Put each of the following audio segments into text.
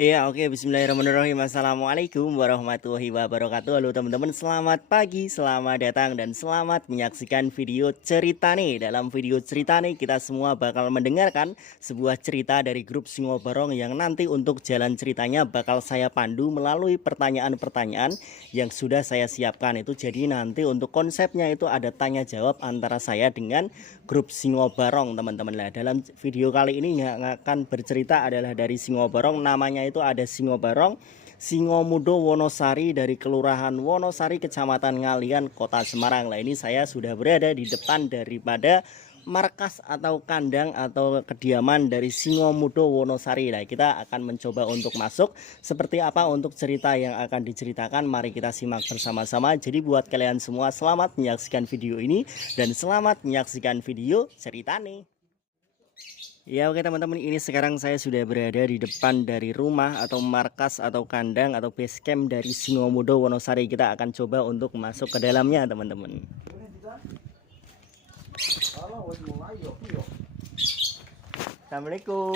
Iya, oke. Bismillahirrahmanirrahim. Assalamualaikum warahmatullahi wabarakatuh. Halo teman-teman, selamat pagi, selamat datang dan selamat menyaksikan video cerita nih. Dalam video cerita nih kita semua bakal mendengarkan sebuah cerita dari grup Singo Barong yang nanti untuk jalan ceritanya bakal saya pandu melalui pertanyaan-pertanyaan yang sudah saya siapkan itu. Jadi nanti untuk konsepnya itu ada tanya jawab antara saya dengan grup Singo Barong, teman-teman. Lah, dalam video kali ini yang akan bercerita adalah dari Singo Barong, namanya itu ada Singo Barong Singo Mudo Wonosari dari Kelurahan Wonosari, Kecamatan Ngalian, Kota Semarang. Lah, ini saya sudah berada di depan daripada markas atau kandang atau kediaman dari Singo Mudo Wonosari. Nah, kita akan mencoba untuk masuk. Seperti apa untuk cerita yang akan diceritakan, mari kita simak bersama-sama. Jadi buat kalian semua, selamat menyaksikan video ini dan selamat menyaksikan video cerita nih. Ya, oke teman-teman, ini sekarang saya sudah berada di depan dari rumah atau markas atau kandang atau base camp dari Singo Mudo Wonosari. Kita akan coba untuk masuk ke dalamnya, teman-teman. Assalamualaikum.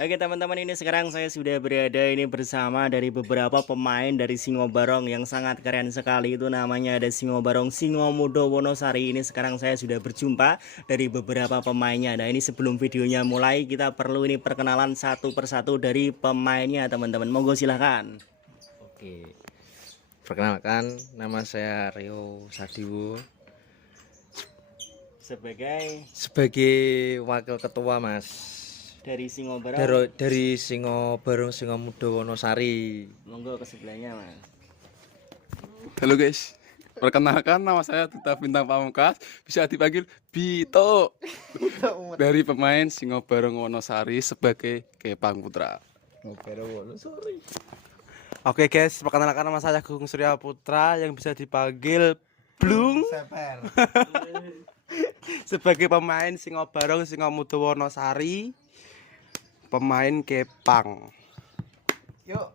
Oke teman-teman, ini sekarang saya sudah berada ini bersama dari beberapa pemain dari Singo Barong yang sangat keren sekali. Itu namanya ada Singo Barong Singo Mudo Wonosari. Ini sekarang saya sudah berjumpa dari beberapa pemainnya. Nah, ini sebelum videonya mulai kita perlu ini perkenalan satu persatu dari pemainnya, teman-teman. Monggo silahkan. Oke, perkenalkan nama saya Rio Sadiwo sebagai wakil ketua Mas Dari Singo Barong. dari Singo Barong Singo Mudo Wonosari. Monggo ke sebelahnya, Mas. Halo guys, perkenalkan nama saya Duta Bintang Pamungkas, bisa dipanggil Bito. Dari pemain Singo Barong Wonosari sebagai Kepang Putra. Oke guys, perkenalkan nama saya Agung Surya Putra yang bisa dipanggil Blung sebagai pemain Singo Barong Singo Mudo Wonosari, pemain Kepang. Yuk.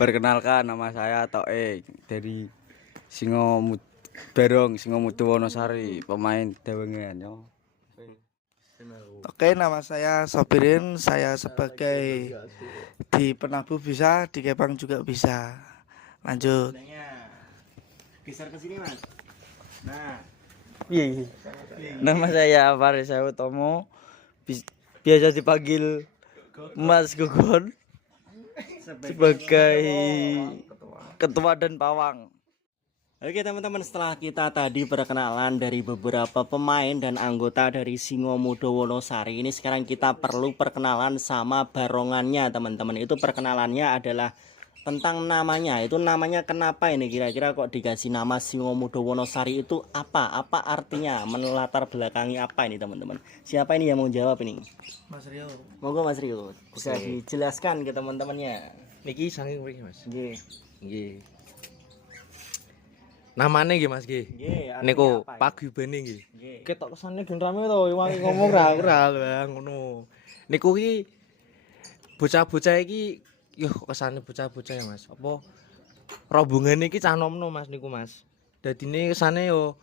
Perkenalkan nama saya Toek dari Barong Singo Mudo Wonosari, pemain Dewengan yo. Oke, nama saya Sobirin. Saya sebagai di Penabu bisa, di Kepang juga bisa. Lanjut. Geser ke sini, Mas. Nah, Nama saya Farisa Utomo, biasa dipanggil Mas Gugon sebagai ketua dan pawang. oke teman-teman, setelah kita tadi perkenalan dari beberapa pemain dan anggota dari Singo Mudo Wonosari, ini sekarang kita perlu perkenalan sama barongannya, teman-teman. Itu perkenalannya adalah tentang namanya. Itu namanya kenapa ini kira-kira kok dikasih nama Singo Mudo Wonosari, itu apa? Apa artinya? Melatar belakangi apa ini, teman-teman? Siapa ini yang mau jawab ini? Mas Rio. Monggo Mas Rio, bisa dijelaskan ke teman-temannya. Niki saking mriki Mas. Nggih. Nggih. Namane nggih Mas nggih. Nggih, artinya Niku apa ini? paguyubane nggih. Nggih. Ketok kesane gen rame to, wangi ngomong ora ngono. Niku ki bocah-bocah iki yo kesane bocah-bocah ya Mas. Apa rombongan iki cah nom-nom Mas niku Mas. Dadine kesane yo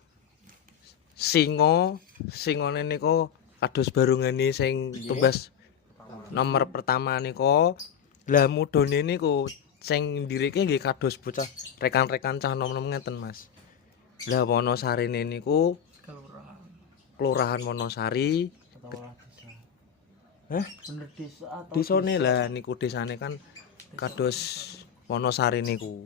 singone niku kados barungane sing tumbas nomor pertama niku. Lah mudone niku sing ndirike nggih kados bocah rekan-rekan cah nom-nom ngeten Mas. Lah Wonosarine niku Kelurahan Wonosari. Hah? Bener desa atau Desane lah niku desane kan kados Wonosari niku.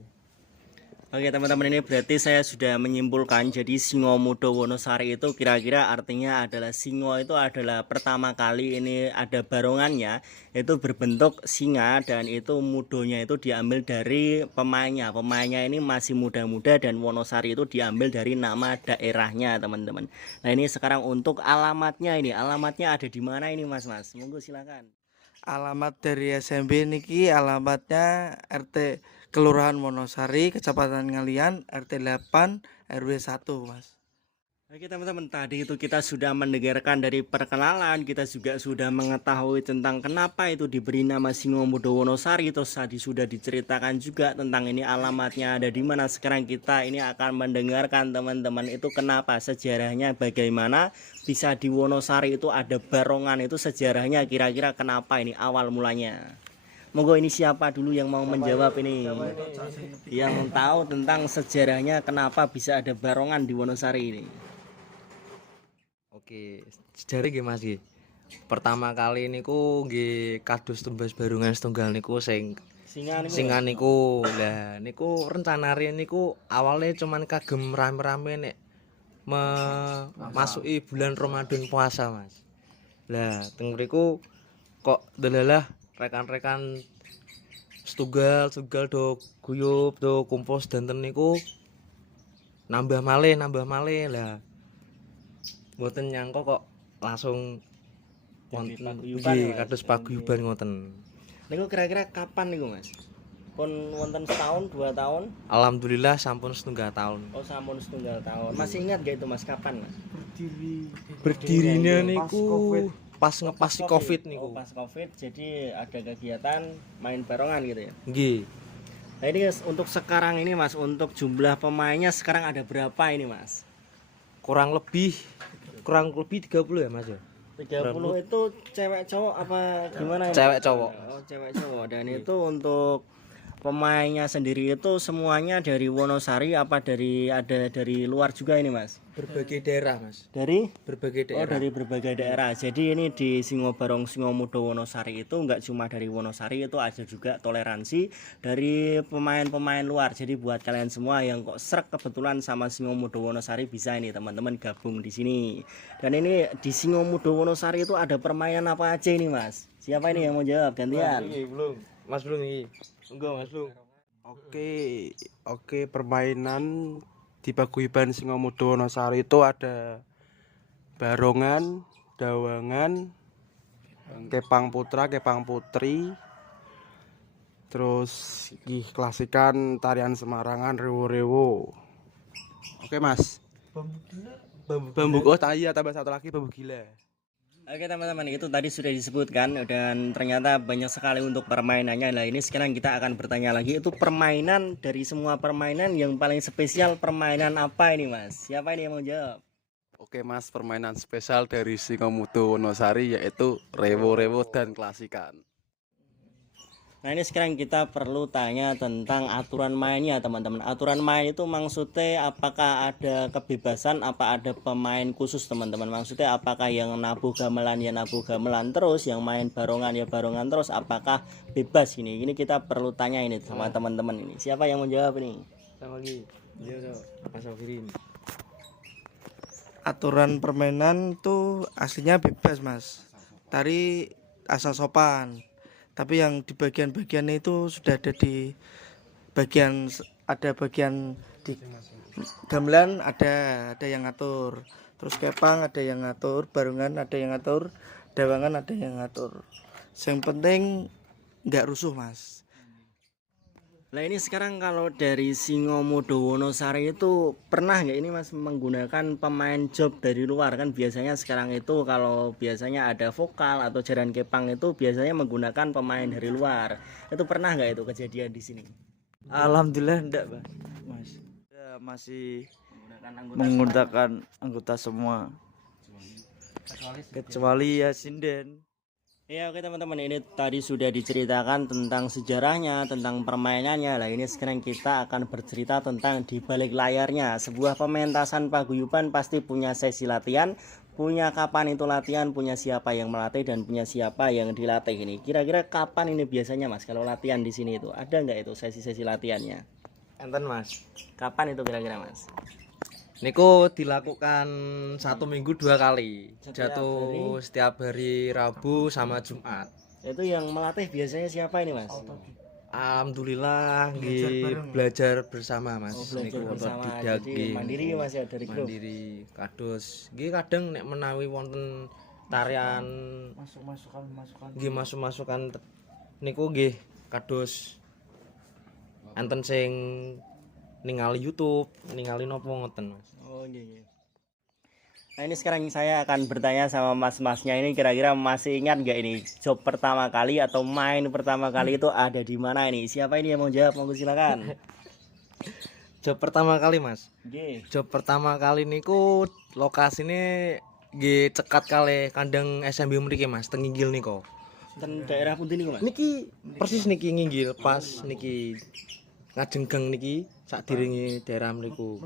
Oke teman-teman, ini berarti saya sudah menyimpulkan. Jadi Singo Mudo Wonosari itu kira-kira artinya adalah singo itu adalah pertama kali ini ada barongannya itu berbentuk singa, dan itu mudonya itu diambil dari pemainnya. Pemainnya ini masih muda-muda dan Wonosari itu diambil dari nama daerahnya, teman-teman. Nah, ini sekarang untuk alamatnya, ini alamatnya ada di mana ini Mas? Monggo silakan. alamat dari SMB niki alamatnya RT Kelurahan Wonosari, Kecamatan Ngalian, RT 8 RW 1, Mas. Oke teman-teman, tadi itu kita sudah mendengarkan dari perkenalan, kita juga sudah mengetahui tentang kenapa itu diberi nama Singomudo Wonosari. Terus tadi sudah diceritakan juga tentang ini alamatnya ada di mana. Sekarang kita ini akan mendengarkan teman-teman itu kenapa, sejarahnya bagaimana bisa di Wonosari itu ada barongan, itu sejarahnya kira-kira kenapa ini awal mulanya. Monggo, ini siapa dulu yang mau menjawab ini? Yang tahu tentang sejarahnya kenapa bisa ada barongan di Wonosari ini. Oke, sejarah nggih Mas nggih. Pertama kali niku nggih kados tembas barungan setunggal niku singan niku. Lah niku rencanane niku awalnya cuman kagem rame-rame nek masuki bulan Ramadan puasa, Mas. Lah teng mriku kok delalah rekan-rekan setunggal do guyub do kumpul sedanten niku nambah malih lah. Mboten nyangka kok langsung wonten paguyuban, nggih Mas. kados paguyuban ngoten. Niku kira-kira kapan niku Mas? Pun wonten setahun, 2 tahun? Alhamdulillah sampun setunggal tahun. Oh sampun setunggal tahun. Masih ingat gak itu Mas kapan Mas? Berdirinya niku pas ngepasi Covid niku. Oh, pas Covid, jadi ada kegiatan main barongan gitu ya. Nggih. Nah ini untuk sekarang ini Mas, untuk jumlah pemainnya sekarang ada berapa ini Mas? Kurang lebih 30 ya Mas ya. 30 itu cewek cowok apa gimana ya? Cewek cowok. Oh, cewek cowok. Dan itu untuk pemainnya sendiri itu semuanya dari Wonosari apa ada dari luar juga ini Mas? Berbagai daerah Mas. Dari Berbagai Oh, daerah. dari berbagai daerah. Jadi ini di Singobarong Singomudo Wonosari itu enggak cuma dari Wonosari, itu ada juga toleransi dari pemain-pemain luar. Jadi buat kalian semua yang kok srek kebetulan sama Singomudo Wonosari, bisa ini teman-teman gabung di sini. Dan ini di Singomudo Wonosari itu ada permainan apa aja ini Mas? Siapa ini yang mau jawab gantian? Belum. Mas belum iki. Enggak Mas belum. Oke, permainan di paguyuban Singomudo Wonosari itu ada barongan, dawangan, kepang putra, kepang putri, terus klasikan tarian Semarangan, rewo-rewo. Oke Mas. Bambu iya tambah satu lagi bambu gila. Oke teman-teman, itu tadi sudah disebutkan dan ternyata banyak sekali untuk permainannya. Nah ini sekarang kita akan bertanya lagi, itu permainan dari semua permainan yang paling spesial permainan apa ini Mas? Siapa ini yang mau jawab? Oke Mas, permainan spesial dari Singomudo Wonosari yaitu rewo-rewo dan klasikan. Nah ini sekarang kita perlu tanya tentang aturan mainnya teman-teman. Aturan main itu maksudnya apakah ada kebebasan, apa ada pemain khusus teman-teman? Maksudnya apakah yang nabuh gamelan ya nabuh gamelan terus, yang main barongan ya barongan terus, apakah bebas ini? Ini kita perlu tanya ini sama teman-teman ini. Siapa yang mau jawab ini? Sama lagi. Iya, Mas Sofirin. Aturan permainan tuh aslinya bebas Mas, tari asal sopan. Tapi yang di bagian-bagian itu sudah ada di bagian di gamelan ada yang ngatur, terus kepang ada yang ngatur, barongan ada yang ngatur, dawangan ada yang ngatur. Yang penting nggak rusuh Mas. Nah ini sekarang kalau dari Singomudo Wonosari itu pernah nggak ini Mas menggunakan pemain job dari luar? Kan biasanya sekarang itu kalau biasanya ada vokal atau jaran kepang itu biasanya menggunakan pemain dari luar. Itu pernah nggak itu kejadian di sini? Alhamdulillah enggak, Mas. Ya, masih menggunakan anggota semua. Kecuali ya sinden. Ya oke teman-teman, ini tadi sudah diceritakan tentang sejarahnya, tentang permainannya. Nah ini sekarang kita akan bercerita tentang di balik layarnya. Sebuah pementasan paguyuban pasti punya sesi latihan, punya kapan itu latihan, punya siapa yang melatih dan punya siapa yang dilatih ini. Kira-kira kapan ini biasanya Mas kalau latihan di sini itu? Ada nggak itu sesi-sesi latihannya? Enten Mas. Kapan itu kira-kira Mas? Niku dilakukan 1 minggu 2 kali. Setiap Setiap hari Rabu sama Jumat. Itu yang melatih biasanya siapa ini Mas? Alhamdulillah belajar bersama Mas. Oh, belajar Niku bersama, otodidak, jadi nggih. mandiri Mas ya dari grup. Mandiri kados. Nggih kadang nek menawi wonten tarian nggih masuk-masukan niku nggih kados enten sing ningali YouTube, ningali nopo ngoten Mas. Oh iya iya. Nah ini sekarang saya akan bertanya sama mas-masnya ini, kira-kira masih ingat nggak ini job pertama kali atau main pertama kali itu ada di mana ini? Siapa ini yang mau jawab? Monggo silakan. Job pertama kali Mas. Nggih. Job pertama kali niku lokasine nggih cekat kali kandang SMB mriki Mas, teng Inggil niku. Ten daerah pundi niku, Mas? Niki persis niki nginggil pas niki ngajenggang niki sakdiringe daerah mriku.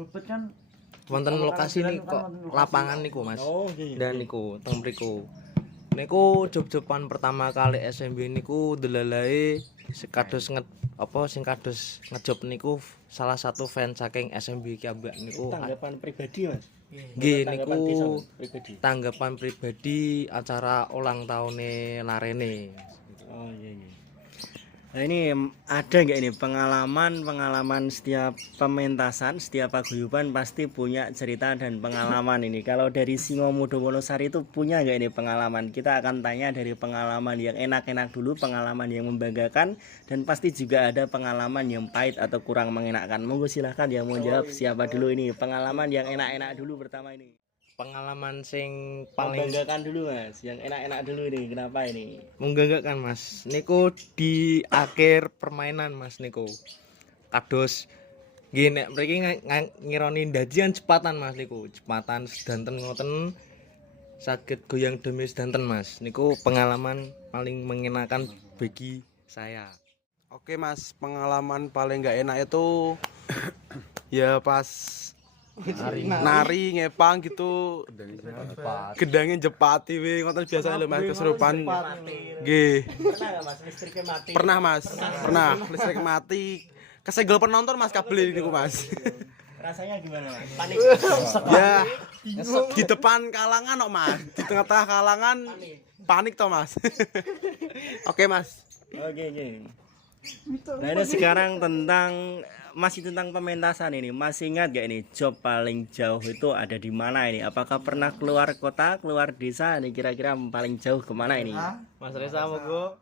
Wonten lokasi nih kok lapangan niku Mas. Oh, nggih. Dan niku teng mriku. Niku job-joban pertama kali SMB niku delalae sekados sing kados ngejob niku salah satu fans saking SMB ki ambak niku. Tanggapan pribadi, Mas. Nggih Tanggapan niku pisan, pribadi. tanggapan pribadi acara ulang tahunnya Larene. Oh iya iya. Nah ini ada nggak ini pengalaman setiap pementasan, setiap paguyuban pasti punya cerita dan pengalaman ini. Kalau dari Singomudo Wonosari itu punya nggak ini pengalaman? Kita akan tanya dari pengalaman yang enak-enak dulu, pengalaman yang membanggakan, dan pasti juga ada pengalaman yang pahit atau kurang mengenakan. Monggo silahkan yang mau jawab siapa dulu ini? Pengalaman yang enak-enak dulu pertama ini. Pengalaman sing paling Membanggakan dulu Mas, yang enak-enak dulu ini. Kenapa ini? mengganggakan Mas. Niku di akhir permainan Mas niku. Kados nggih nek mriki ngironi dajian cepatan Mas niku. Cepatan sedanten ngoten saged goyang demi sedanten Mas. Niku pengalaman paling mengenakan bagi saya. Oke Mas, pengalaman paling nggak enak itu ya pas nari ngepang gitu gedangnya jepati we ngoten biasa lho Mas kesurupan nggih. Pernah nggak Mas listriknya mati? Pernah Mas, pernah listrik mati. Kesegel penonton Mas kabel niku Mas. Rasanya gimana Mas? Panik. Ya di depan kalangan kok Mas, di tengah-tengah kalangan panik toh Mas. Oke Mas. Oke, oke. Nah ini sekarang masih tentang pementasan ini. Masih ingat gak ini job paling jauh itu ada di mana ini? Apakah pernah keluar kota, keluar desa? Ini kira-kira paling jauh kemana ini? Mas Reza monggo.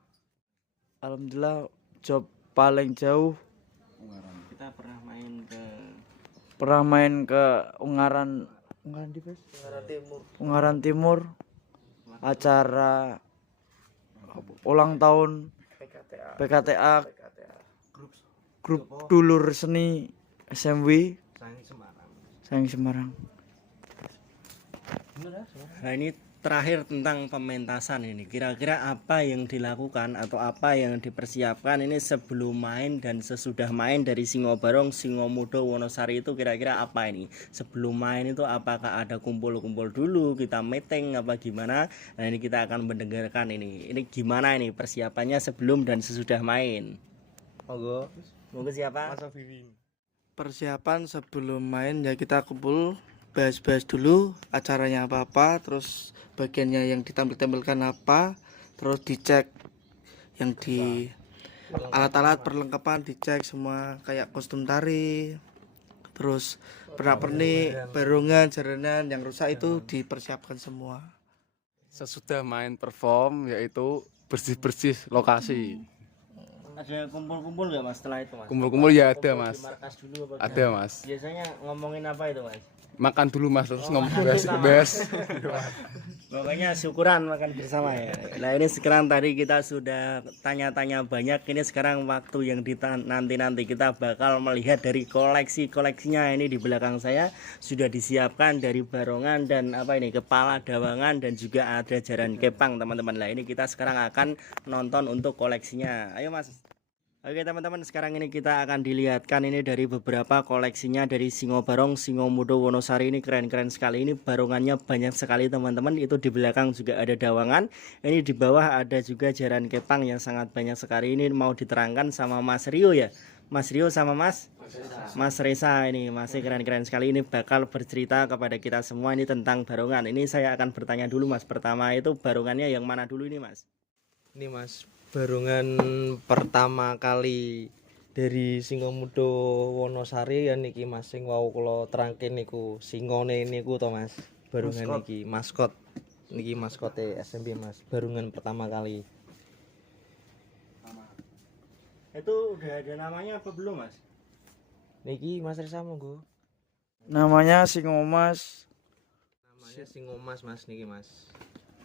Alhamdulillah job paling jauh Kita pernah main ke Ungaran Ungaran Timur acara ulang tahun PKTA grup dulur seni SMW Sayang Semarang. Nah ini terakhir tentang pementasan ini. Kira-kira apa yang dilakukan atau apa yang dipersiapkan ini sebelum main dan sesudah main dari Singobarong, Singomudo, Wonosari itu kira-kira apa ini? Sebelum main itu apakah ada kumpul-kumpul dulu, kita meeting apa gimana? Nah ini kita akan mendengarkan ini. Ini gimana ini persiapannya sebelum dan sesudah main? Monggo. Monggo siapa? Persiapan sebelum main ya kita kumpul, bahas-bahas dulu acaranya apa-apa, terus bagiannya yang ditampil-tampilkan apa, terus dicek yang di alat-alat perlengkapan, dicek semua kayak kostum tari, terus pernak-pernik, barongan, jaranan yang rusak itu dipersiapkan semua. Sesudah main perform yaitu bersih-bersih lokasi. Ada kumpul-kumpul nggak Mas setelah itu Mas? Kumpul-kumpul ya ada Mas. Di markas dulu apa Ada gimana? Mas. Biasanya ngomongin apa itu Mas? Makan dulu Mas terus ngomong bes. Pokoknya syukuran makan bersama ya. Nah ini sekarang tadi kita sudah tanya-tanya banyak. Ini sekarang waktu yang nanti kita bakal melihat dari koleksinya ini di belakang saya sudah disiapkan dari barongan dan apa ini kepala dawangan dan juga ada jaran kepang teman-teman. Lah ini kita sekarang akan nonton untuk koleksinya. Ayo Mas. Oke teman-teman, sekarang ini kita akan dilihatkan ini dari beberapa koleksinya dari Singobarong, Singomudo, Wonosari. Ini keren-keren sekali. Ini barongannya banyak sekali teman-teman. Itu di belakang juga ada dawangan. Ini di bawah ada juga jaran kepang yang sangat banyak sekali. Ini mau diterangkan sama Mas Rio ya. Mas Rio sama Mas Reza ini masih keren-keren sekali. Ini bakal bercerita kepada kita semua ini tentang barongan. Ini saya akan bertanya dulu Mas. Pertama itu barongannya yang mana dulu ini Mas? Ini Mas, barongan pertama kali dari Singomudo Wonosari ya niki Mas sing wau kula terangke niku singone niku to Mas. Barongan niki maskot. Niki maskote SMB Mas, barongan pertama kali. Itu udah ada namanya apa belum Mas? Niki Mas Reza monggo. Namanya Singomas. namanya singo mas niki mas.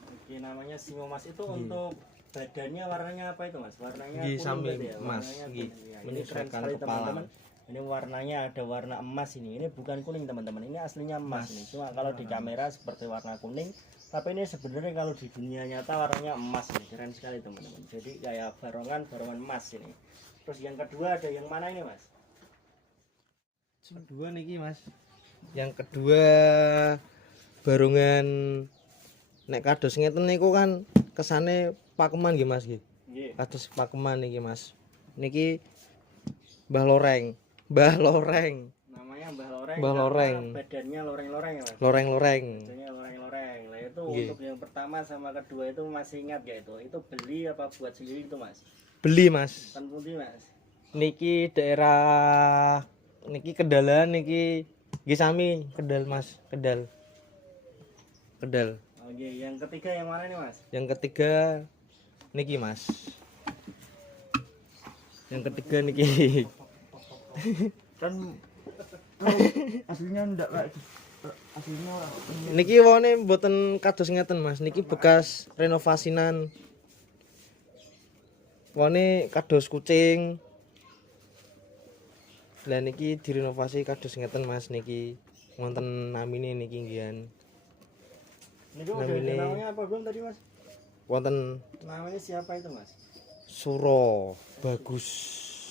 Oke, namanya singo mas itu untuk badannya warnanya apa itu mas? Warnanya Nggih, kuning sami, berarti ya? Mas. Warnanya Nggih, kuning, ya. Ini keren menyesuaikan sekali kepala. teman-teman. Ini warnanya ada warna emas ini. Ini bukan kuning teman-teman. Ini aslinya emas ini. Cuma kalau di kamera seperti warna kuning, tapi ini sebenarnya kalau di dunia nyata warnanya emas ini. Keren sekali teman-teman. Jadi kayak barongan emas ini. Terus yang kedua ada yang mana ini mas? Kedua niki mas. Yang kedua barongan nek kados ngeten niku kan kesane pakeman nggih mas nggih. Nggih. Kados pakeman niki mas. Niki Mbah Loreng. Mbah Loreng. Namanya Mbah Loreng. Mbah karena Loreng. Badannya loreng-loreng ya mas? Loreng-loreng. Badannya loreng-loreng. Nah itu Nggih. untuk yang pertama sama kedua itu masih ingat ya itu? Itu beli apa buat sendiri itu mas? Beli mas. Tan putih mas? Niki daerah niki Kedalan niki nggih sami Kedal mas, Kedal. Kedal. Oke, yang ketiga yang mana nih mas? Yang ketiga niki mas. Yang ketiga niki. Kan aslinya ndak kayak gitu. Aslinya ora. Niki wone mboten kados ngeten mas. Niki bekas renovasinan. Wone kados kucing. Lah niki direnovasi kados ngeten mas niki. Wonten namine niki nggih. Ini udah ada namanya apa belum tadi mas? Wonten Namanya siapa itu mas? Suro Bagus.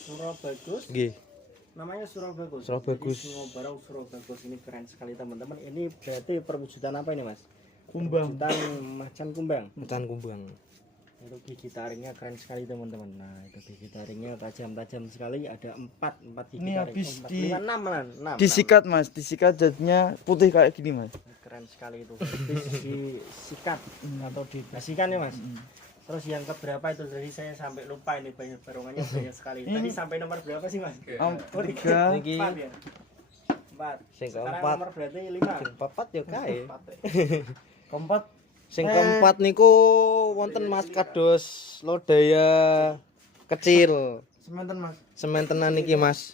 Suro Bagus. Nggih. Namanya Suro Bagus. Suro Bagus. Jadi Singo Barong Suro Bagus ini keren sekali teman-teman. Ini berarti perwujudan apa ini mas? Kumbang. Perwujudan macan kumbang. Macan kumbang. Itu gigi taringnya keren sekali teman-teman. Nah itu gigi taringnya tajam-tajam sekali. Ada empat gigi Ini taring. habis Empat, di- lima, enam malah. Enam. Disikat mas, disikat jadinya putih kayak gini mas. Keren sekali itu. Habis disikat atau dibasikan ya mas. Terus yang keberapa itu tadi saya sampai lupa ini banyak barongannya banyak sekali. Tadi sampai nomor berapa sih mas? Tiga. Niki Empat ya. Empat. Sing Sekarang keempat. nomor berarti 5. papat ya kae. Keempat. Sing keempat niku wonten Mas kados lodaya kecil. Semanten mas. Sementenan niki Mas.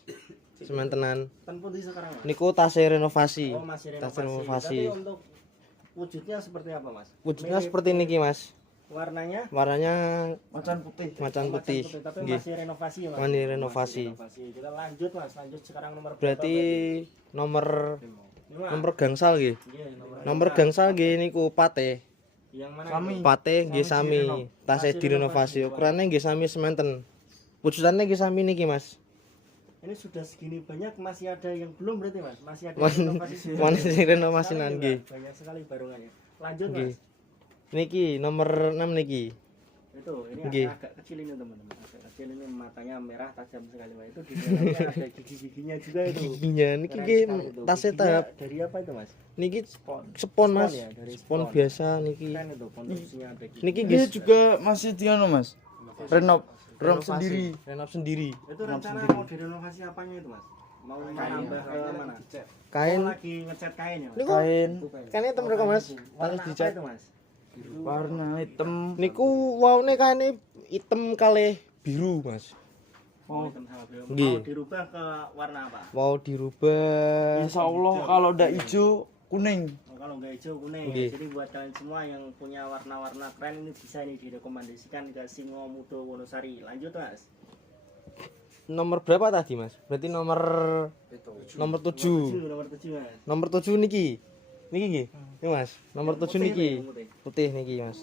Sementenan. Tan putih sekarang mas. Niku tasih renovasi. Oh masih Tas renovasi. renovasi. Tapi untuk wujudnya seperti apa mas? Wujudnya Mirip- seperti niki Mas. warnanya Warnanya Macan putih. macan putih. tapi Nggih. masih renovasi ya mas. Masih renovasi. Kita lanjut mas. Lanjut sekarang nomor Berarti nomor berapa? nomor gangsal nggih. Iya, Nomor gangsal nggih niku pate. yang mana? Kami. itu? Pate nggih sami. Tasih direnovasi. Ukurannya nggih sami sementen. Wujudannya nggih sami niki Mas. Ini sudah segini banyak masih ada yang belum berarti mas? Masih ada Mas- renovasi. Masih renovasinan Sekarang nggih. juga banyak sekali barongannya. Lanjut Nggih. mas. Niki nomor 6 niki. Itu ini Nggih. agak kecil ini teman-teman. Agak kecil ini matanya merah tajam sekali. Wah, itu di dalamnya ada gigi-giginya juga itu. Giginya niki Keren nggih sekali itu. tasih Giginya tahap. dari apa itu mas? Niki spon Mas. ya, dari Spon biasa niki. Keren itu konstruksinya ada gigi. Niki Dia nggih juga masih diano mas. Renov sendiri. Renov sendiri. Itu rencana mau direnovasi apanya itu mas? Mau menambah ke mana? Kain. Oh, lagi ngecat kain ya mas? Niku Kain kainnya tem mereka Mas. Warna Harus apa dicat. itu mas? warna hitam. Niku waune kaine item kalih biru Mas. Oh, hitam sama biru. Nggih. Mau dirubah ke warna apa? Mau dirubah. Insya Allah kalau udah hijau kuning. Oh, kalau nggak hijau kuning. Nggih. Jadi buat kalian semua yang punya warna-warna keren ini bisa nih direkomendasikan ke Singo Mudo Wonosari. Lanjut mas. Nomor berapa tadi Mas? Berarti nomor 7. Nomor 7 mas. Nomor 7 niki. Niki nggih. Ini Mas. Nomor 7 Putih, niki. putih. Putih niki Mas.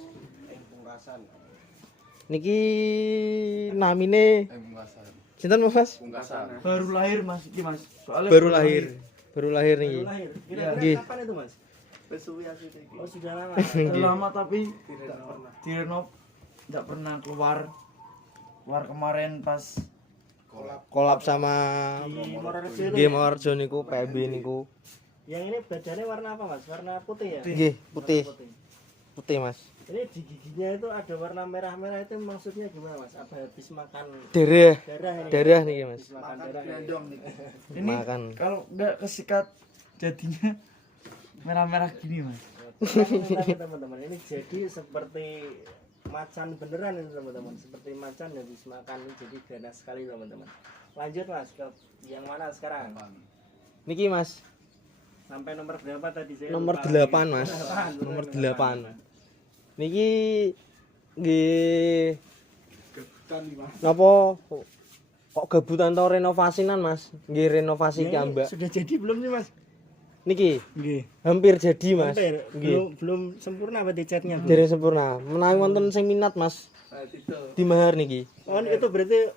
Niki namine sinten Mas? Pungkasan. Baru lahir mas, ini mas. Soalnya Baru lahir. Baru lahir niki. Baru lahir. Kira-kira Nggih. kapan itu mas? Oh sudah lama. Udah lama tapi direnov nggak pernah keluar kemarin pas Kolab sama Di Morarejo itu. Game Orjo niku PB niku. Yang ini badannya warna apa mas? Warna putih ya? Nggih, putih. Putih Mas. Ini di giginya itu ada warna merah-merah itu maksudnya gimana mas? Apa habis makan Darah. darah ini? Darah niki Mas. Habis makan darah ini. ini Makan. kalau nggak kesikat jadinya merah-merah gini mas. Tapi teman-teman ini jadi seperti macan beneran ini teman-teman, seperti macan habis makan ini jadi ganas sekali teman-teman. Lanjut mas ke yang mana sekarang? Niki Mas. Sampai nomor berapa tadi saya? Nomor lupa 8, lagi. Mas. Nomor 8. 8. Niki nggih napa kok gabutan to renovasinan, Mas? Nggih renovasi Ini kiambak. sudah jadi belum sih, Mas? Niki Nggih. hampir jadi, Mas. Hampir. Nggih. Belum sempurna berarti catnya. Bro. Dereng sempurna. Menawi wonten sing minat, Mas. Di mahar niki. Oh, itu berarti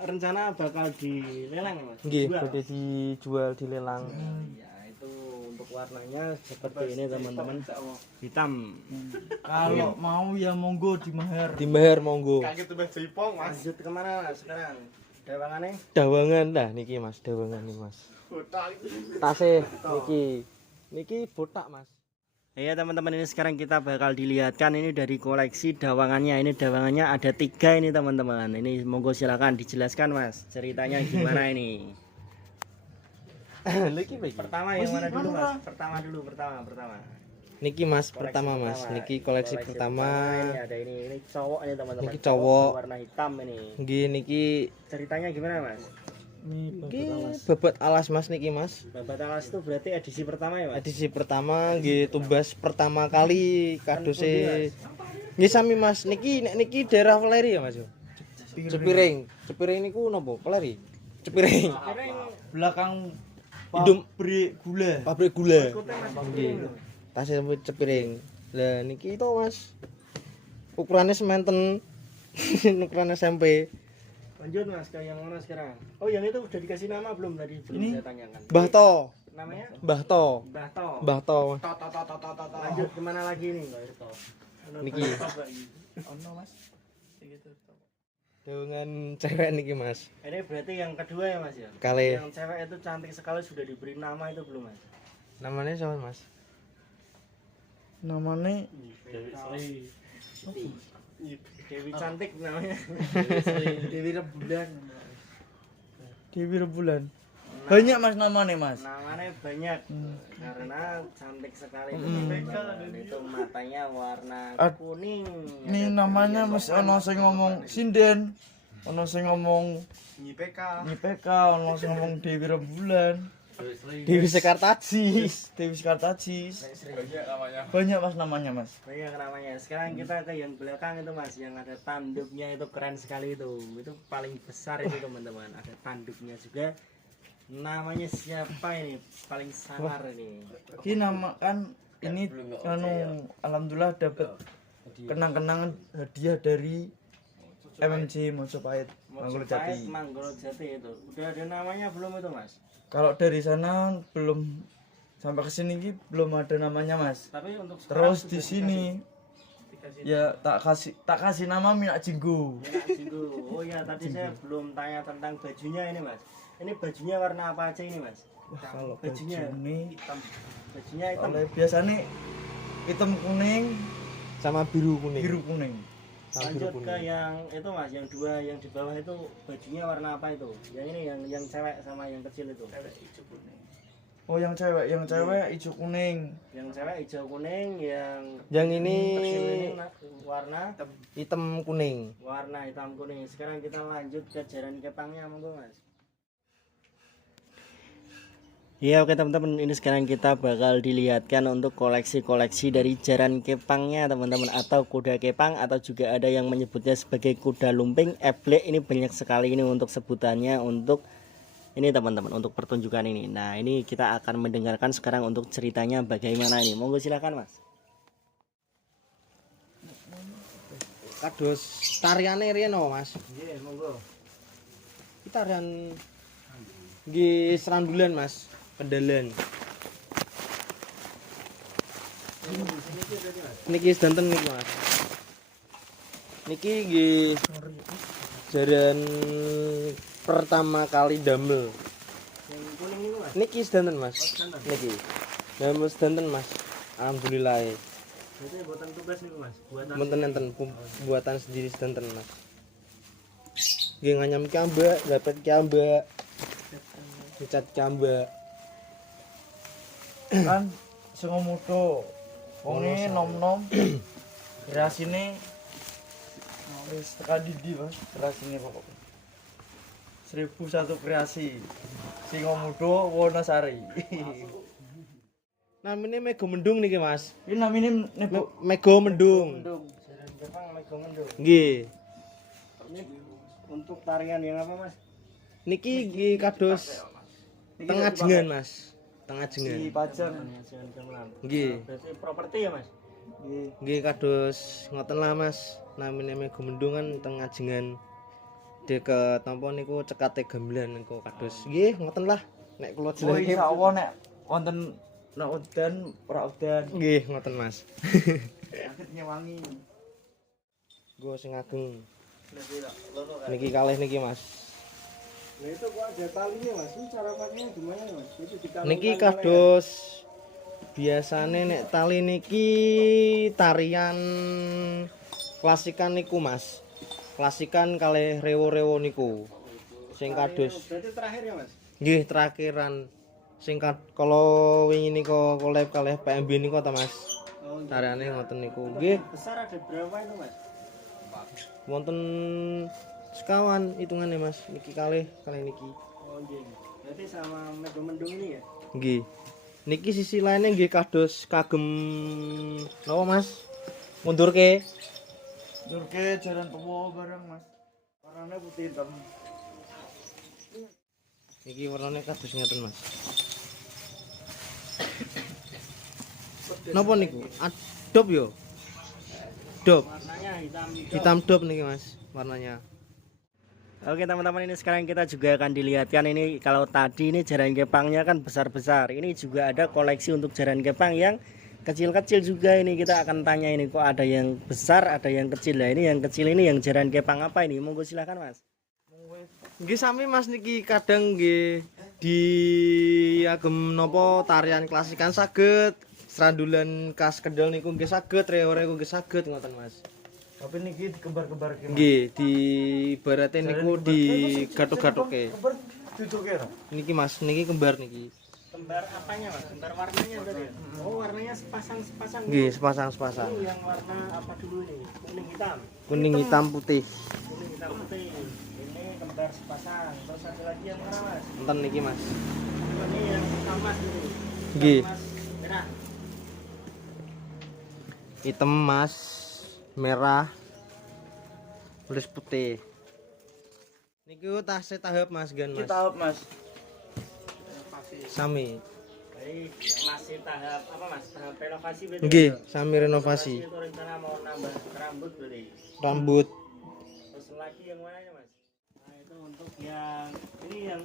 rencana bakal dilelang ya, Mas? Nggih, Dijual? badhe dijual dilelang. Ya, itu untuk warnanya seperti ini teman-teman. Hitam. Kalau mau ya monggo di mahar. Di mahar monggo. Lanjut kemana Mas sekarang? Dawangannya? Dawangan dah niki, Mas. Dawangan nih, Mas. Tasih niki. Niki botak, Mas. Iya teman-teman, ini sekarang kita bakal dilihatkan ini dari koleksi dawangannya. Ini dawangannya ada 3 ini teman-teman. Ini monggo silakan dijelaskan Mas, ceritanya gimana ini. Niki baik. Pertama yang mana dulu Mas? Pertama. Niki, Mas, Koleksi pertama, Mas. Niki koleksi pertama. Ini ada ini cowok ini teman-teman. Niki cowok. Warna hitam ini. Nggih niki Ceritanya gimana Mas? bebet alas, Mas, niki, Mas. Babat alas itu berarti edisi pertama ya Mas? Edisi pertama nggih tumbas pertama kali kadose. Nggih sami, Mas. Niki nek niki daerah Peleri ya, Mas. Cepiring. Cepiring niku napa? Peleri. Cepiring. Belakang Idum pabrik gula. pabrik gula. Nggih. Tasih sampai Cepiring. Lah niki to, Mas. Ukurannya sementen. Ukuran SMP. Lanjut Mas ke yang mana sekarang? Oh, yang itu udah dikasih nama belum tadi? Belum saya tanyakan. Mbah To. Namanya? Mbah To. Mbah To. Mbah To. Lanjut kemana lagi nih Mbak Irto? Niki. Dawangan cewek niki, Mas. Ini berarti yang kedua ya Mas ya? Kali. Yang cewek itu cantik sekali, sudah diberi nama itu belum Mas? Namanya siapa, Mas? Namanya Dewi cantik namanya. Dewi Rembulan. Dewi Rembulan. Banyak Mas namanya, Mas. Namanya banyak karena cantik sekali teman-teman. Itu matanya warna kuning. Ini namanya Mas ono sing ngomong sinden, ono sing ngomong IPK, ono sing ngomong Dewi Rembulan, Dewi Sekartajis. Dewi Sekartajis. Banyak Mas namanya, Mas. Banyak namanya. Sekarang kita ke yang belakang itu Mas, yang ada tanduknya itu keren sekali itu. Itu paling besar itu teman-teman. Ada tanduknya juga. Namanya siapa ini? Paling sangar ini. Ini nama kan ini anu alhamdulillah dapat kenang-kenangan hadiah dari MMC Mojopahit Manggolojati. Manggolojati itu. Udah ada namanya belum itu Mas? Kalau dari sana belum, sampai ke sini ki belum ada namanya, Mas. Tapi untuk Terus di sini ya tak kasih nama Minak Jinggo. Minak Jinggo. Oh ya, tadi saya belum tanya tentang bajunya ini Mas. Ini bajunya warna apa aja ini Mas? Wah, kalau Bajunya baju ini hitam. Bajunya hitam. oleh biasanya hitam kuning, Sama biru kuning. biru kuning. Sama biru Lanjut ke kuning. yang itu Mas, yang dua yang di bawah itu bajunya warna apa itu? Yang ini yang cewek sama yang kecil itu. Oh, yang cewek hijau kuning. Yang cewek hijau kuning, Yang ini kecil ini warna hitam kuning. warna hitam kuning. Sekarang kita lanjut ke jaran kepangnya monggo Mas. Ya oke teman-teman, ini sekarang kita bakal dilihatkan untuk koleksi-koleksi dari jaran kepangnya teman-teman, atau kuda kepang, atau juga ada yang menyebutnya sebagai kuda lumping, eblek. Ini banyak sekali ini untuk sebutannya untuk ini teman-teman, untuk pertunjukan ini. Nah ini kita akan mendengarkan sekarang untuk ceritanya bagaimana ini. Monggo silakan Mas. Kados tariane riyen apa, Mas? Nggih, monggo. Iki tarian nggih serandulan, Mas. Kendalan. Niki sedanten niki, Mas. Niki nggih jaran pertama kali damel. Yang kuning itu Mas. Niki sedanten, Mas. Niki. Damel sedanten, Mas. Alhamdulillah. Itu buatan tugas nih Mas. Buatan Menten enten buatan sendiri sedanten, Mas. Nggih nganyam kiambak, dapat kiambak. Dicat kiambak. Kan sing ngomodo. Wonge nom-nom. Kreasine wis tekan ndi, Mas? Kreasine pokoknya. 1001 kreasi. Sing ngomodo Wonosari. Namanya Mego Mendung niki Mas. Ini namanya Mego Mendung. Jaran Kepang Mego Mendung. Nggih. Ini untuk tarian yang apa mas? Niki nggih kados tengah jengan Mas. Tengah jengan. Pajang. Jaran Gamelan. Nggih. Berarti properti ya mas? Nggih kados ngoten lah Mas. Namanya Mego Mendung kan tengah jengan. Deket napa niku cekate gamelan niku kados. Nggih ngoten lah. Nek kula Oh jeleke. insyaallah nek wonten nek udan ora udan. Nggih ngoten Mas. Akhirnya wangi. Gue sing ageng. Niki kalih niki Mas. Nah itu kok ada talinya mas, ini cara pakainya gimana mas? Itu dikalungkan Niki oleh- kados biasane nek tali niki tarian klasikan niku Mas. Klasikan kalih rewo-rewo niku. Sing kados Berarti terakhir ya mas? nggih terakhiran sing kalau wingi niku collab kalih PMB niku ta Mas. Oh, iya. Tariane ngoten niku. Nggih Besar ada berapa itu mas? wonten sekawan hitungannya Mas. Niki kalih niki. Oh iya. Berarti sama Mego Mendung ini ya? Nggih. Niki sisi lainnya nggih kados kagem napa Mas? Mundurke. Durke jaran tuwa bareng Mas. Warnanya putih hitam. Niki warnanya kados ngoten Mas. Napa niku? Adop yo. Dop. Warnanya hitam. Hitam dop niki Mas warnanya. Oke teman-teman, ini sekarang kita juga akan dilihatkan ini. Kalau tadi ini jaran kepangnya kan besar-besar, ini juga ada koleksi untuk jaran kepang yang kecil-kecil juga. Ini kita akan tanya ini kok ada yang besar ada yang kecil. Nah ini yang kecil ini yang jaran kepang apa ini? Monggo silakan mas. Nggih sami Mas niki kadang nggih di agem napa tarian klasikan saged, serandulan khas Kendal niku nggih saged, reo-reo nggih saged ngoten Mas. Tapi niki dikembar-kembar ki. Nggih, di ibaratnya niku di gatuk-gatuke. Kembar duduke ra. Niki Mas, niki kembar niki. Kembar apanya mas? Kembar warnanya tadi ya? Oh warnanya sepasang-sepasang. Nggih, sepasang-sepasang. Ini yang warna apa dulu ini? Kuning hitam. Kuning hitam putih. Kuning hitam putih. Ini kembar sepasang. Terus ada lagi yang mana mas? Enten niki Mas. Ini yang hitam mas ini. Nggih. Mas merah. Hitam Mas, merah, tulis putih. Niki tasih tahap Mas gan Mas. Kita up Mas. Sami. Jadi masih tahap apa mas? Tahap renovasi berarti? Nggih, sami renovasi. Itu rencana mau nambah rambut berarti. Rambut. Terus lagi yang mana ya mas? Nah itu untuk yang ini yang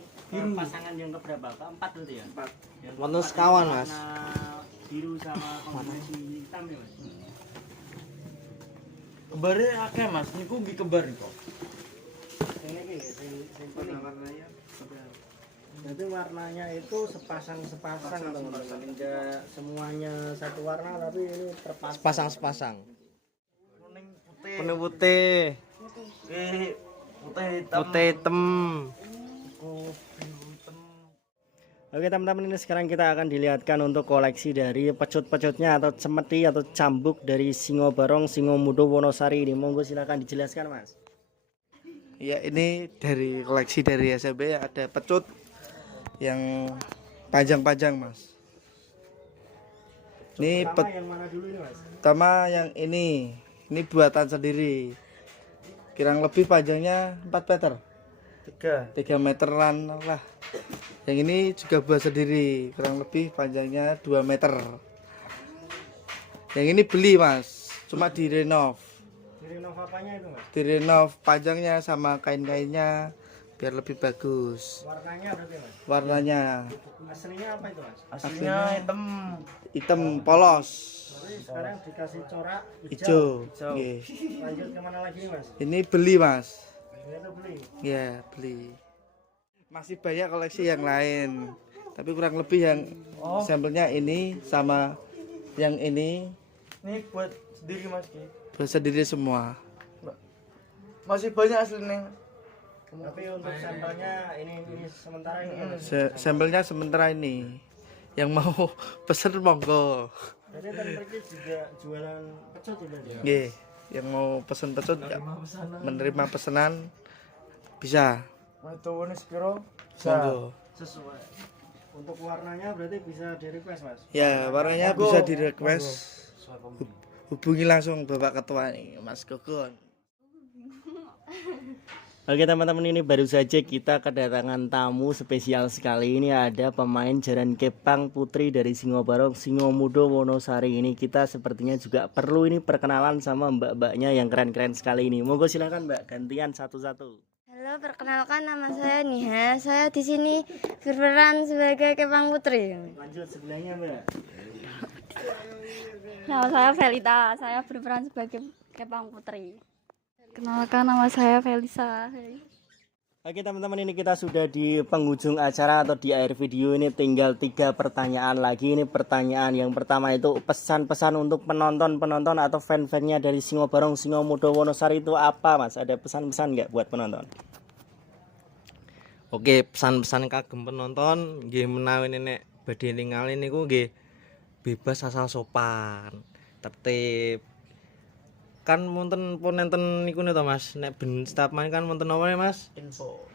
pasangan yang keberapa? Keempat berarti ya? Empat. Wonten sekawan Mas. Warna biru sama kombinasi hitam ya mas? Kembare akeh Mas. Niku nggih kembar niku. Yang ini yang kuning. Warnanya jadi warnanya itu sepasang-sepasang teman-teman. Tidak semuanya satu warna tapi ini terpasang. Sepasang-sepasang. Kuning putih. Kuning putih, Putih hitam. putih hitam. Oke teman-teman, ini sekarang kita akan dilihatkan untuk koleksi dari pecut-pecutnya atau cemeti atau cambuk dari Singo Barong Singo Mudo Wonosari ini. Monggo silakan dijelaskan mas. Ya ini dari koleksi dari SMB ada pecut yang panjang-panjang mas. Ini Pertama yang mana dulu ini mas? pertama yang ini buatan sendiri. Kurang lebih panjangnya 4 meter. 3 meteran lah. Yang ini juga buat sendiri, kurang lebih panjangnya 2 meter. Yang ini beli mas, cuma direnov. Direnov apanya itu mas? Direnov panjangnya sama kain-kainnya biar lebih bagus. Warnanya berarti mas? Warnanya Aslinya apa itu mas? Aslinya hitam. hitam polos, Jadi sekarang dikasih corak hijau. Hijau. Nggih. Lanjut kemana lagi nih mas? Ini beli mas. Ini tuh beli. Ya beli. Masih banyak koleksi yang lain, tapi kurang lebih yang sampelnya ini sama yang ini Ini buat sendiri Mas ki. buat sendiri semua. Masih banyak aslinya. Tapi untuk sampelnya ini sementara ini ya mas? Sampelnya sementara ini. Yang mau pesen monggo. Jadi tadi pergi juga jualan pecut itu dia. Nggih, yang mau pesen pecut menerima pesanan bisa. Mau tuwune sepiro? Monggo. Sesuai. Untuk warnanya berarti bisa di request mas. Ya, warnanya bisa di request. Hubungi langsung Bapak Ketua nih, Mas Gogon. Oke teman-teman, ini baru saja kita kedatangan tamu spesial sekali. Ini ada pemain jaran kepang putri dari Singobarong Singomudo Wonosari. Ini kita sepertinya juga perlu ini perkenalan sama mbak-mbaknya yang keren-keren sekali ini. Monggo silakan mbak, gantian satu-satu. Halo, perkenalkan nama saya Niha. Saya di sini berperan sebagai kepang putri. Lanjut sebelahnya mbak. Nama saya Felita, saya berperan sebagai kepang putri. Kenalkan nama saya Felisa. Oke teman-teman, ini kita sudah di penghujung acara atau di akhir video. Ini tinggal 3 pertanyaan lagi. Ini pertanyaan yang pertama itu pesan-pesan untuk penonton atau fan-fannya dari Singobarong Singomudo Wonosari itu apa mas? Ada pesan-pesan nggak buat penonton? Oke, pesan-pesan kagem penonton nggih menawi nek badhe ningali niku nggih bebas asal sopan, tertib. Kan wonten pun enten niku to Mas, nek ben staf main kan wonten apa ya Mas?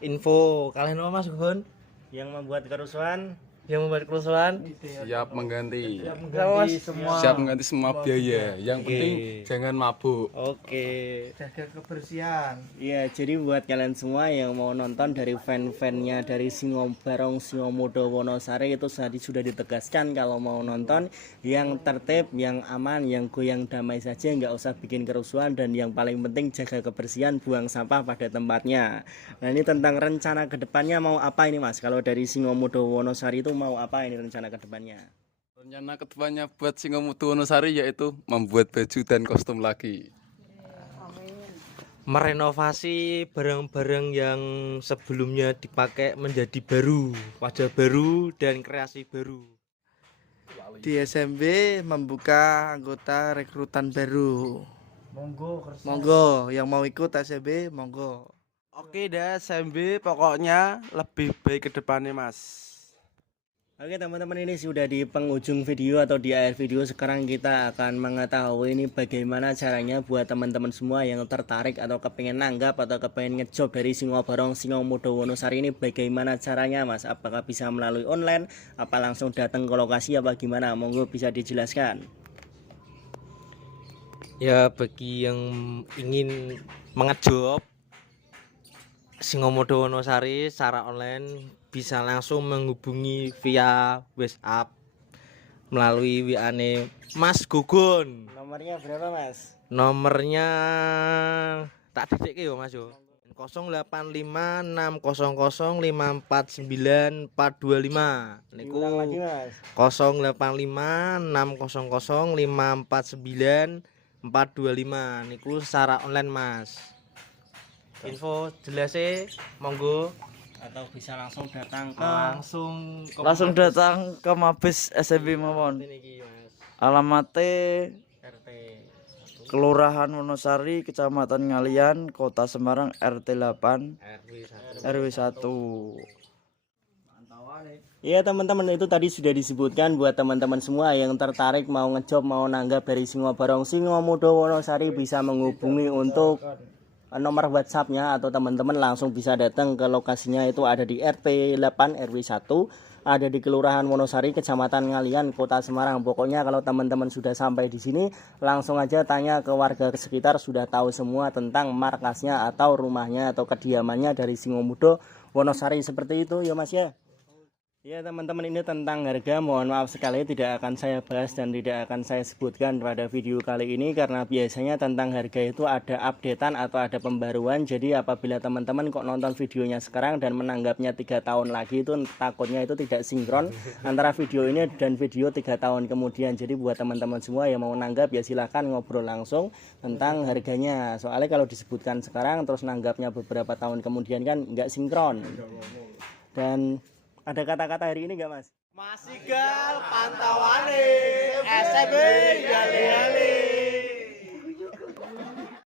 Info. Kalian apa Mas Gun? Yang membuat kerusuhan Yang membuat kerusuhan? Siap mengganti. Siap Mengganti semua biaya. Yang penting jangan mabuk. Oke. Jaga kebersihan. Iya, jadi buat kalian semua yang mau nonton dari fan-fannya dari Singobarong Singomudo Wonosari itu tadi sudah ditegaskan kalau mau nonton yang tertib, yang aman, yang goyang damai saja, nggak usah bikin kerusuhan, dan yang paling penting jaga kebersihan, buang sampah pada tempatnya. Nah ini tentang rencana kedepannya mau apa ini mas? Kalau dari Singomudo Wonosari itu mau apa ini rencana kedepannya? Rencana kedepannya buat Singomudo Wonosari yaitu membuat baju dan kostum lagi. Merenovasi barang-barang yang sebelumnya dipakai menjadi baru, wajah baru dan kreasi baru. Di SMB membuka anggota rekrutan baru. Monggo, yang mau ikut SMB monggo. Oke dah SMB, pokoknya lebih baik ke depannya mas. Oke teman-teman, ini sudah di penghujung video atau di akhir video. Sekarang kita akan mengetahui ini bagaimana caranya buat teman-teman semua yang tertarik atau kepengen nanggap atau kepengen ngejob dari Singobarong Singomudo Wonosari ini. Bagaimana caranya mas? Apakah bisa melalui online? Apa langsung datang ke lokasi apa gimana? Monggo bisa dijelaskan. Ya bagi yang ingin mengejob Singomudo Wonosari secara online bisa langsung menghubungi via WhatsApp melalui WA-ne Mas Gugun. Nomornya berapa mas? Nomornya tak detik ya Mas yo. 085600549425 niku. Diulang lagi mas. 085600549425 niku secara online Mas. Info jelasnya monggo Atau bisa langsung datang ke Langsung datang ke Mabes SMB mawon. Alamatnya RT. Kelurahan Wonosari, Kecamatan Ngalian, Kota Semarang, RT 8, RW 1. Iya teman-teman, itu tadi sudah disebutkan buat teman-teman semua yang tertarik mau ngejob, mau nanggap dari Singobarong Singomudo Wonosari bisa menghubungi untuk nomor WhatsAppnya, atau teman-teman langsung bisa datang ke lokasinya. Itu ada di RT 8 RW 1, ada di Kelurahan Wonosari, Kecamatan Ngalian, Kota Semarang. Pokoknya kalau teman-teman sudah sampai di sini, langsung aja tanya ke warga sekitar, sudah tahu semua tentang markasnya atau rumahnya atau kediamannya dari Singomudo Wonosari. Seperti itu ya Mas ya. Ya teman-teman, ini tentang harga mohon maaf sekali tidak akan saya bahas dan tidak akan saya sebutkan pada video kali ini, karena biasanya tentang harga itu ada updatean atau ada pembaruan. Jadi apabila teman-teman kok nonton videonya sekarang dan menanggapnya 3 tahun lagi, itu takutnya itu tidak sinkron antara video ini dan video 3 tahun kemudian. Jadi buat teman-teman semua yang mau nanggap ya silahkan ngobrol langsung tentang harganya. Soalnya kalau disebutkan sekarang terus nanggapnya beberapa tahun kemudian kan nggak sinkron. Dan ada kata-kata hari ini nggak mas? Masih gal pantauane SMB yale-yale.